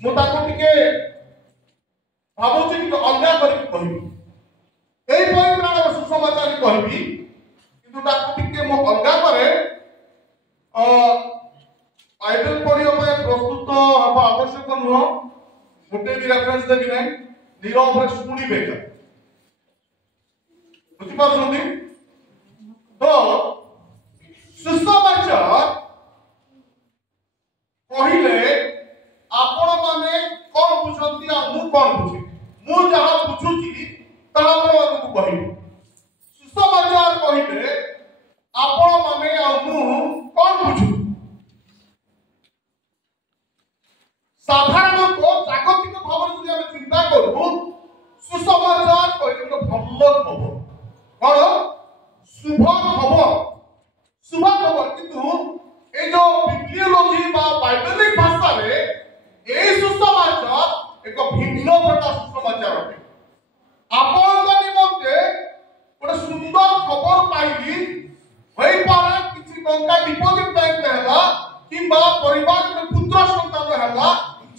मु ताको टिके भाबुची कि अलगा करी कहबी एई पवित्र सुसमाचार कहबी किंतु ताको टिके मु अलगा करे बाइबल पढ़ियो पे प्रस्तुत हबा आवश्यक नुह गोटे भी रेफरेंस देबी नै नीरव रे सुनिबे बुझी पारुछंती तो सुसमाचार कहिले आपण माने कोन बुझंती आ मु कोन बुझी मु जहा बुझुची ताहा आपको कहिबी सुसमाचार कहिले आपण माने आ मु कोन बुझू साधारण को जागतिक भाव से हम चिंता करू सुसमाचार कहले तो भल खबर कौन शुभ खबर किंतु ए जो बिब्लियोलॉजी बा बाइबलिक भाषा रे ए सुसमाचार एक भिन्न प्रकार सुसमाचार अटे आपन निमंते गोटे सुंदर खबर पाइली होई पारे किछि टंका डिपॉजिट बैंक रे हला किंबा परिवार में पुत्र संतान रे हला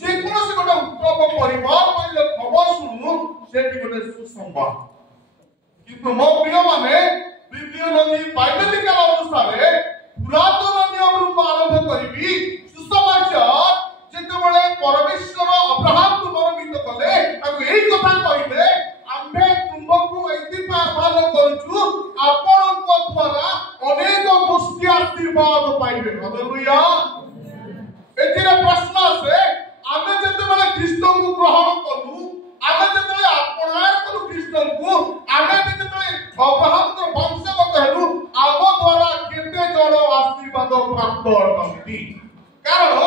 जे कोनोसी गोटे उत्तम परिवार पहिले खबर सुनु सेठी गोटे सुसंबाद किंतु मो प्रिय माने बिब्लियोलॉजी बाइबलिक अनुसार पुरातन नियम रु आरंभ करबी सुसमाचार जेतेबेले परमेश्वर अब्राहम को मनोनीत कले ताको एई कथा कहिले आम्भे तुमको एति आह्वान करूछु आपनक द्वारा अनेक गोष्ठी आशीर्वाद पाइबे हालेलुया एथिरे प्रश्न आसे आमे जेतेबेले ख्रीष्ट को ग्रहण करू आमे जेतेबेले अपनार करू ख्रीष्ट को आमे जेतेबेले अब्राहम को वंशगत हेलु आम द्वारा केते जण आशीर्वाद प्राप्त करती कारण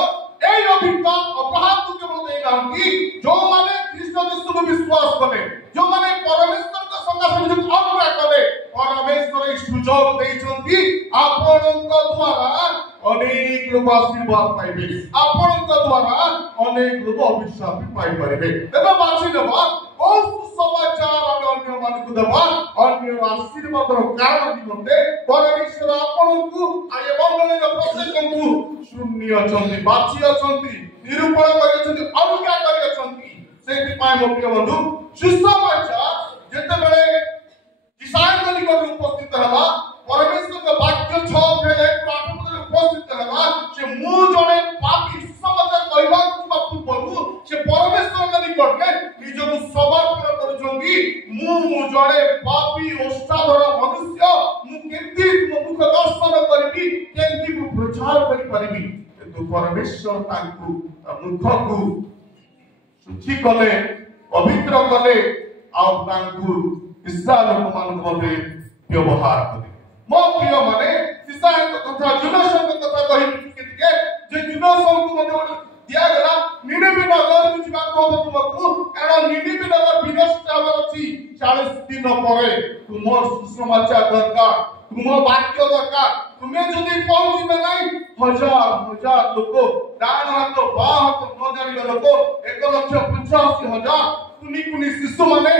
এই অভিজ্ঞতা अब्राहम को केवल देई नांती जो माने ख्रीष्ट यीशु को विश्वास करे जो माने परमेश्वर को संग संयुक्त अनुग्रह करे परमेश्वर ई सुजोग देइछंती आपनक द्वारा अनेक लोक आशीर्वाद पाइबे आपनक द्वारा अनेक लोक अभिशाप पाइ परिबे तबे बाछि देबा कोन सुसमाचार हम अन्य मानकु देबा अन्य आशीर्वादर कारण निमंते परमेश्वर आपनकु आय मंगल प्रत्येकଙ୍କୁ शून्य अछंती बाछि अछंती निरूपण करि अछंती अनुज्ञा करि अछंती सेति पाइ मो प्रिय बंधु सुसमाचार जेतेबेले ईसाई को निकट उपस्थित हला परमेश्वर का वाक्य 6 अध्याय 1 8 पद उपस्थित हला से मु जने पापी सुसमाचार कहबा पूर्व से परमेश्वर का निकट में निजको समर्पण करछंती मु जने पापी ओष्ठाधर मनुष्य मु केति मुख दर्शन करबी केति मु प्रचार करि परिबी तो परमेश्वर तांकु मुख को शुचि कले पवित्र कले आ तांकु इस्राएल लोक मान मते व्यवहार करे मो प्रिय माने इस्राएल को कथा जुनासर को कथा कहि के जे जुनासर को मते दिया गला निनिबे नगर को जिबा को तुमको कारण निनिबे नगर विनष्ट हबर अछि 40 दिन परे तुमर सुसमाचार दरकार तुम वाक्य दरकार तुम्हें जदि पहुंचबे नहीं हजार लोक डान हाथ बा हाथ न जानिबे लोक 1,85,000 कुनी शिशु माने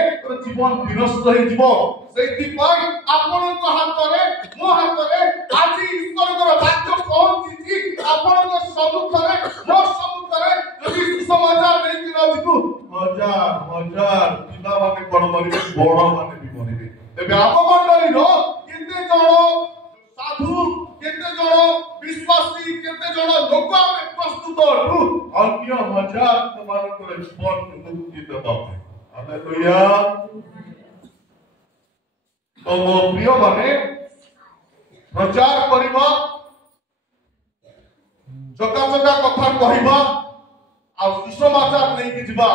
जीवन विनष्ट हो जीवो सेति पाई आपन को हाथ रे मो हाथ रे आज ईश्वर को वाक्य पहुंची आपन को सम्मुख रे मो सम्मुख रे जदि सुसमाचार नहीं किना दिकु हजार पिला माने कोन मरि बड़ माने भी मरिबे तेबे आप मंडली रो केते जण साधु केते जण विश्वासी केते जण लोक आमे प्रस्तुत हरु अन्य हजार मानकर जीवन मुक्ति देबा हालेलुया तो मो प्रिय माने प्रचार करिबा जका जका कथा कहिबा आ सुसमाचार नै कि जिबा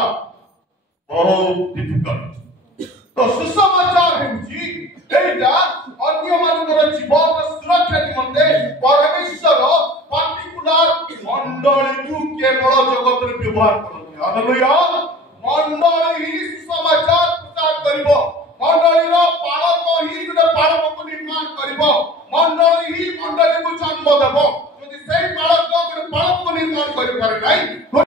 बहुत डिफिकल्ट तो सुसमाचार हेउची एटा अन्य मानकर जीवन सुरक्षा निमंते परमेश्वर पार्टिकुलर मंडली को केवल जगत रे व्यवहार